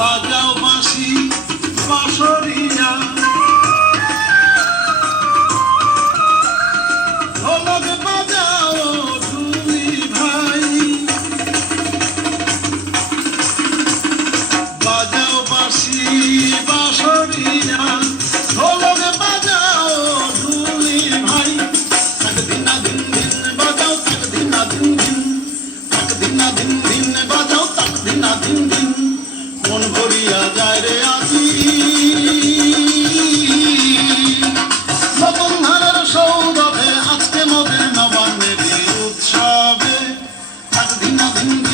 বাজাও বাঁশি বাঁশরিয়া ঢোলক বাজাও তুমি ভাই বাজাও বাঁশি বাঁশরিয়া ঢোলক বাজাও তুমি ভাই তাক দিনা দিন দিন বাজাও তাক দিনা দিন দিন তাক দিনা দিন দিন বাজাও তাক দিনা দিন দিন মন ভরিয়া যায় রে আজি নতুন ধানের সৌরভে আজকে মোদের নবান্নের উৎসবে তাক দিনা দিন